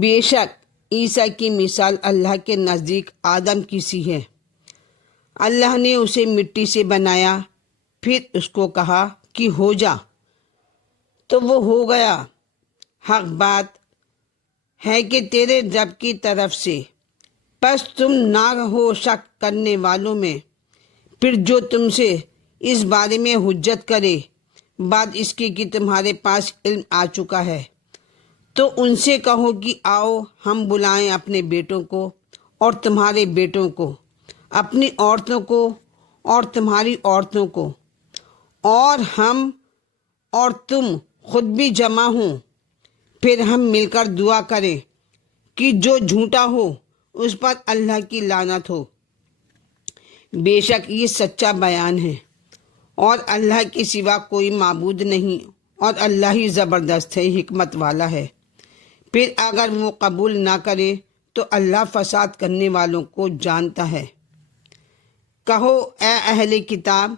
بے شک عیسیٰ کی مثال اللہ کے نزدیک آدم کی سی ہے۔ اللہ نے اسے مٹی سے بنایا، پھر اس کو کہا کہ ہو جا، تو وہ ہو گیا۔ حق بات ہے کہ تیرے رب کی طرف سے، پس تم نہ ہو شک کرنے والوں میں۔ پھر جو تم سے اس بارے میں حجت کرے بعد اس کی کہ تمہارے پاس علم آ چکا ہے، تو ان سے کہو کہ آؤ ہم بلائیں اپنے بیٹوں کو اور تمہارے بیٹوں کو، اپنی عورتوں کو اور تمہاری عورتوں کو، اور ہم اور تم خود بھی جمع ہوں، پھر ہم مل کر دعا کریں کہ جو جھوٹا ہو اس پر اللہ کی لعنت ہو۔ بے شک یہ سچا بیان ہے، اور اللہ کے سوا کوئی معبود نہیں، اور اللہ ہی زبردست ہے، حکمت والا ہے۔ پھر اگر وہ قبول نہ کرے تو اللہ فساد کرنے والوں کو جانتا ہے۔ کہو اے اہل کتاب،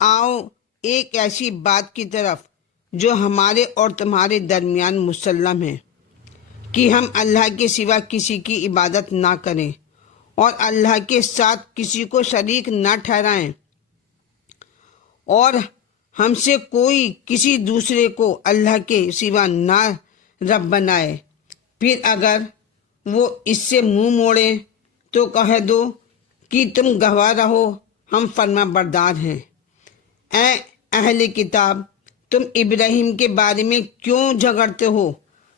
آؤ ایک ایسی بات کی طرف جو ہمارے اور تمہارے درمیان مسلم ہے، کہ ہم اللہ کے سوا کسی کی عبادت نہ کریں اور اللہ کے ساتھ کسی کو شریک نہ ٹھہرائیں، اور ہم سے کوئی کسی دوسرے کو اللہ کے سوا نہ رب بنائے۔ پھر اگر وہ اس سے منہ موڑیں تو کہہ دو کہ تم گواہ رہو، ہم فرما بردار ہیں۔ اے اہل کتاب، تم ابراہیم کے بارے میں کیوں جھگڑتے ہو،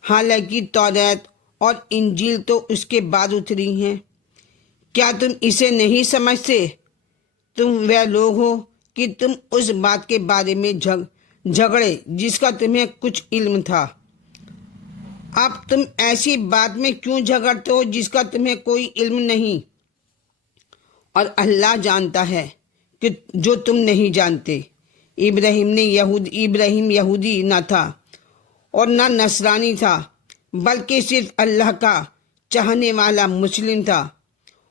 حالانکہ توریت اور انجیل تو اس کے بعد اتری ہیں؟ کیا تم اسے نہیں سمجھتے؟ تم وہ لوگ ہو کہ تم اس بات کے بارے میں جھگڑے جس کا تمہیں کچھ علم تھا۔ اب تم ایسی بات میں کیوں جھگڑتے ہو جس کا تمہیں کوئی علم نہیں، اور اللہ جانتا ہے کہ جو تم نہیں جانتے۔ ابراہیم یہودی نہ تھا اور نہ نصرانی تھا، بلکہ صرف اللہ کا چاہنے والا مسلم تھا،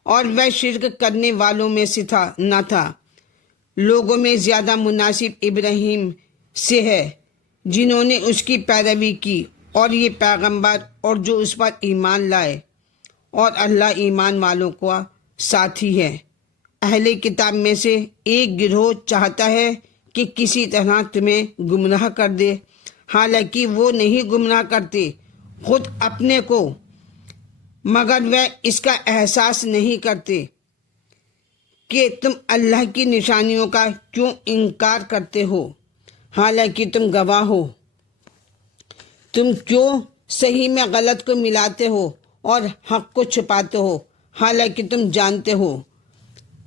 اور وہ شرک کرنے والوں میں سے نہ تھا۔ لوگوں میں زیادہ مناسب ابراہیم سے ہے جنہوں نے اس کی پیروی کی، اور یہ پیغمبر اور جو اس پر ایمان لائے، اور اللہ ایمان والوں کا ساتھی ہے۔ اہل کتاب میں سے ایک گروہ چاہتا ہے کہ کسی طرح تمہیں گمراہ کر دے، حالانکہ وہ نہیں گمراہ کرتے خود اپنے کو، مگر وہ اس کا احساس نہیں کرتے کہ تم اللہ کی نشانیوں کا کیوں انکار کرتے ہو، حالانکہ تم گواہ ہو۔ تم کیوں صحیح میں غلط کو ملاتے ہو اور حق کو چھپاتے ہو، حالانکہ تم جانتے ہو۔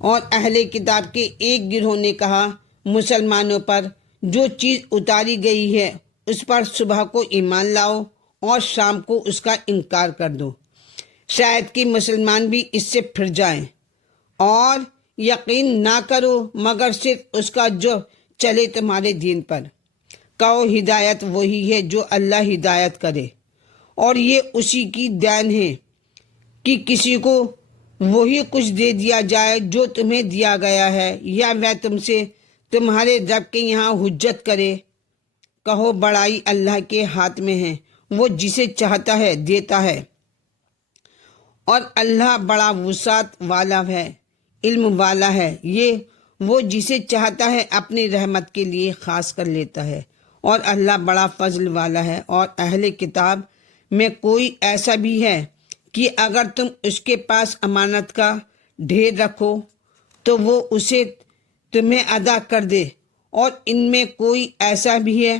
اور اہل کتاب کے ایک گروہ نے کہا، مسلمانوں پر جو چیز اتاری گئی ہے اس پر صبح کو ایمان لاؤ اور شام کو اس کا انکار کر دو، شاید کہ مسلمان بھی اس سے پھر جائیں۔ اور یقین نہ کرو مگر صرف اس کا جو چلے تمہارے دین پر۔ کہو ہدایت وہی ہے جو اللہ ہدایت کرے، اور یہ اسی کی دین ہے کہ کسی کو وہی کچھ دے دیا جائے جو تمہیں دیا گیا ہے، یا وہ تم سے تمہارے رب کے یہاں حجت کرے۔ کہو بڑائی اللہ کے ہاتھ میں ہے، وہ جسے چاہتا ہے دیتا ہے، اور اللہ بڑا وسعت والا ہے، علم والا ہے۔ یہ وہ جسے چاہتا ہے اپنی رحمت کے لیے خاص کر لیتا ہے، اور اللہ بڑا فضل والا ہے۔ اور اہل کتاب میں کوئی ایسا بھی ہے کہ اگر تم اس کے پاس امانت کا ڈھیر رکھو تو وہ اسے تمہیں ادا کر دے، اور ان میں کوئی ایسا بھی ہے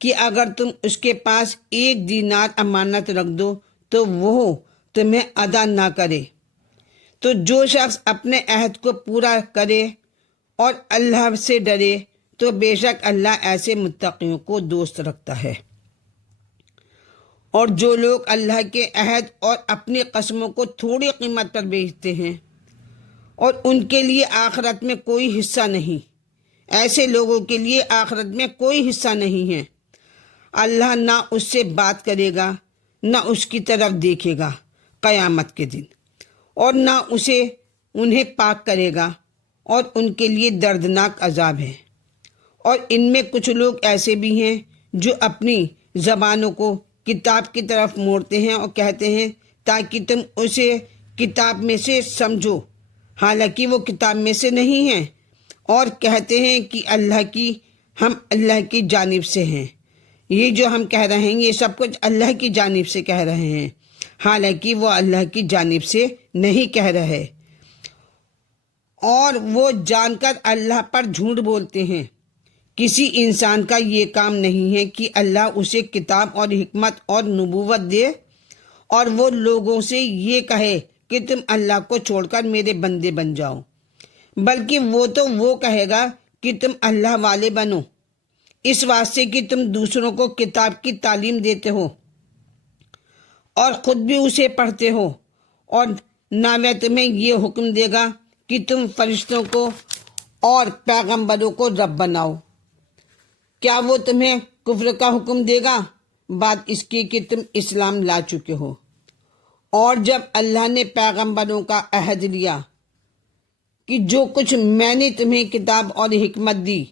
کہ اگر تم اس کے پاس 1 دینار امانت رکھ دو تو وہ تمہیں ادا نہ کرے۔ تو جو شخص اپنے عہد کو پورا کرے اور اللہ سے ڈرے تو بے شک اللہ ایسے متقیوں کو دوست رکھتا ہے۔ اور جو لوگ اللہ کے عہد اور اپنی قسموں کو تھوڑی قیمت پر بیچتے ہیں اور ان کے لیے آخرت میں کوئی حصہ نہیں، ایسے لوگوں کے لیے آخرت میں کوئی حصہ نہیں ہے۔ اللہ نہ اس سے بات کرے گا، نہ اس کی طرف دیکھے گا قیامت کے دن، اور نہ انہیں پاک کرے گا، اور ان کے لیے دردناک عذاب ہے۔ اور ان میں کچھ لوگ ایسے بھی ہیں جو اپنی زبانوں کو کتاب کی طرف موڑتے ہیں اور کہتے ہیں تاکہ تم اسے کتاب میں سے سمجھو، حالانکہ وہ کتاب میں سے نہیں ہیں، اور کہتے ہیں کہ ہم اللہ کی جانب سے ہیں۔ یہ جو ہم کہہ رہے ہیں یہ سب کچھ اللہ کی جانب سے کہہ رہے ہیں، حالانکہ وہ اللہ کی جانب سے نہیں کہہ رہے، اور وہ جان کر اللہ پر جھوٹ بولتے ہیں۔ کسی انسان کا یہ کام نہیں ہے کہ اللہ اسے کتاب اور حکمت اور نبوت دے اور وہ لوگوں سے یہ کہے کہ تم اللہ کو چھوڑ کر میرے بندے بن جاؤ، بلکہ وہ کہے گا کہ تم اللہ والے بنو، اس واسطے کہ تم دوسروں کو کتاب کی تعلیم دیتے ہو اور خود بھی اسے پڑھتے ہو، اور نہ وہ تمہیں یہ حکم دے گا کہ تم فرشتوں کو اور پیغمبروں کو رب بناؤ۔ کیا وہ تمہیں کفر کا حکم دے گا بات اس کی کہ تم اسلام لا چکے ہو؟ اور جب اللہ نے پیغمبروں کا عہد لیا کہ جو کچھ میں نے تمہیں کتاب اور حکمت دی،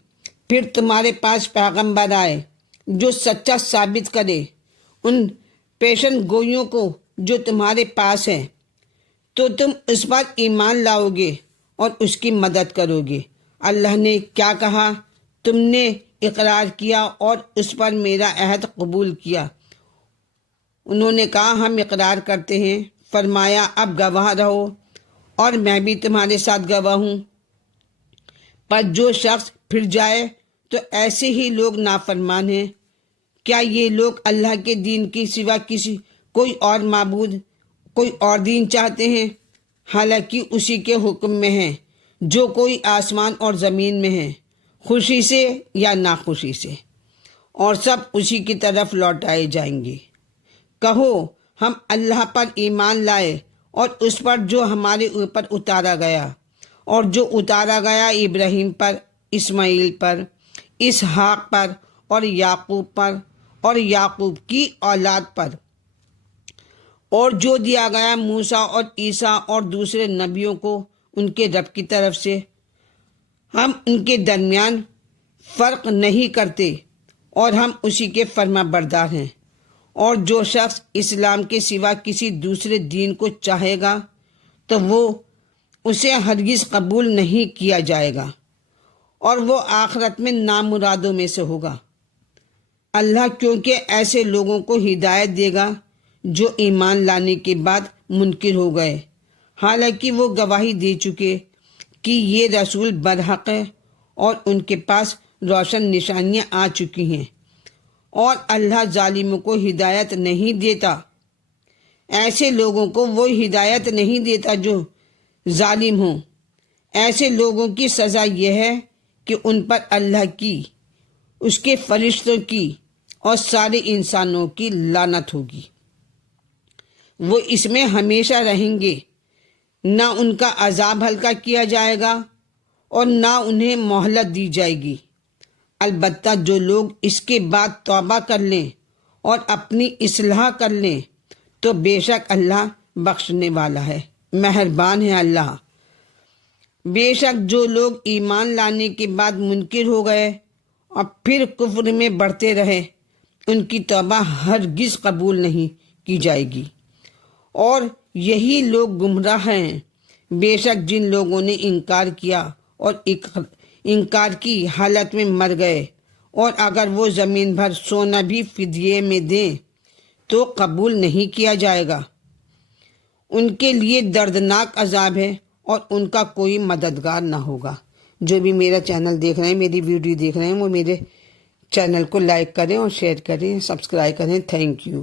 پھر تمہارے پاس پیغمبر آئے جو سچا ثابت کرے ان پیشن گوئیوں کو جو تمہارے پاس ہیں، تو تم اس پر ایمان لاؤ گے اور اس کی مدد کرو گے۔ اللہ نے کیا کہا؟ تم نے اقرار کیا اور اس پر میرا عہد قبول کیا۔ انہوں نے کہا ہم اقرار کرتے ہیں۔ فرمایا اب گواہ رہو اور میں بھی تمہارے ساتھ گواہ ہوں۔ پر جو شخص پھر جائے تو ایسے ہی لوگ نافرمان ہیں۔ کیا یہ لوگ اللہ کے دین کے سوا کوئی اور معبود، کوئی اور دین چاہتے ہیں، حالانکہ اسی کے حکم میں ہیں جو کوئی آسمان اور زمین میں ہے، خوشی سے یا ناخوشی سے، اور سب اسی کی طرف لوٹائے جائیں گے۔ کہو ہم اللہ پر ایمان لائے اور اس پر جو ہمارے اوپر اتارا گیا، اور جو اتارا گیا ابراہیم پر، اسماعیل پر، اسحاق پر اور یعقوب پر اور یعقوب کی اولاد پر، اور جو دیا گیا موسیٰ اور عیسیٰ اور دوسرے نبیوں کو ان کے رب کی طرف سے۔ ہم ان کے درمیان فرق نہیں کرتے اور ہم اسی کے فرما بردار ہیں۔ اور جو شخص اسلام کے سوا کسی دوسرے دین کو چاہے گا تو وہ اسے ہرگز قبول نہیں کیا جائے گا، اور وہ آخرت میں نامرادوں میں سے ہوگا۔ اللہ کیونکہ ایسے لوگوں کو ہدایت دے گا جو ایمان لانے کے بعد منکر ہو گئے، حالانکہ وہ گواہی دے چکے کہ یہ رسول برحق ہے اور ان کے پاس روشن نشانیاں آ چکی ہیں، اور اللہ ظالموں کو ہدایت نہیں دیتا۔ ایسے لوگوں کو وہ ہدایت نہیں دیتا جو ظالم ہوں۔ ایسے لوگوں کی سزا یہ ہے کہ ان پر اللہ کی، اس کے فرشتوں کی اور سارے انسانوں کی لعنت ہوگی۔ وہ اس میں ہمیشہ رہیں گے، نہ ان کا عذاب ہلکا کیا جائے گا اور نہ انہیں مہلت دی جائے گی۔ البتہ جو لوگ اس کے بعد توبہ کر لیں اور اپنی اصلاح کر لیں تو بے شک اللہ بخشنے والا ہے، مہربان ہے اللہ۔ بے شک جو لوگ ایمان لانے کے بعد منکر ہو گئے اور پھر کفر میں بڑھتے رہے، ان کی توبہ ہرگز قبول نہیں کی جائے گی، اور یہی لوگ گمراہ ہیں۔ بے شک جن لوگوں نے انکار کیا اور انکار کی حالت میں مر گئے، اور اگر وہ زمین بھر سونا بھی فدیے میں دیں تو قبول نہیں کیا جائے گا۔ ان کے لیے دردناک عذاب ہے اور ان کا کوئی مددگار نہ ہوگا۔ جو بھی میرا چینل دیکھ رہے ہیں، میری ویڈیو دیکھ رہے ہیں، وہ میرے چینل کو لائک کریں اور شیئر کریں، سبسکرائب کریں۔ Thank you.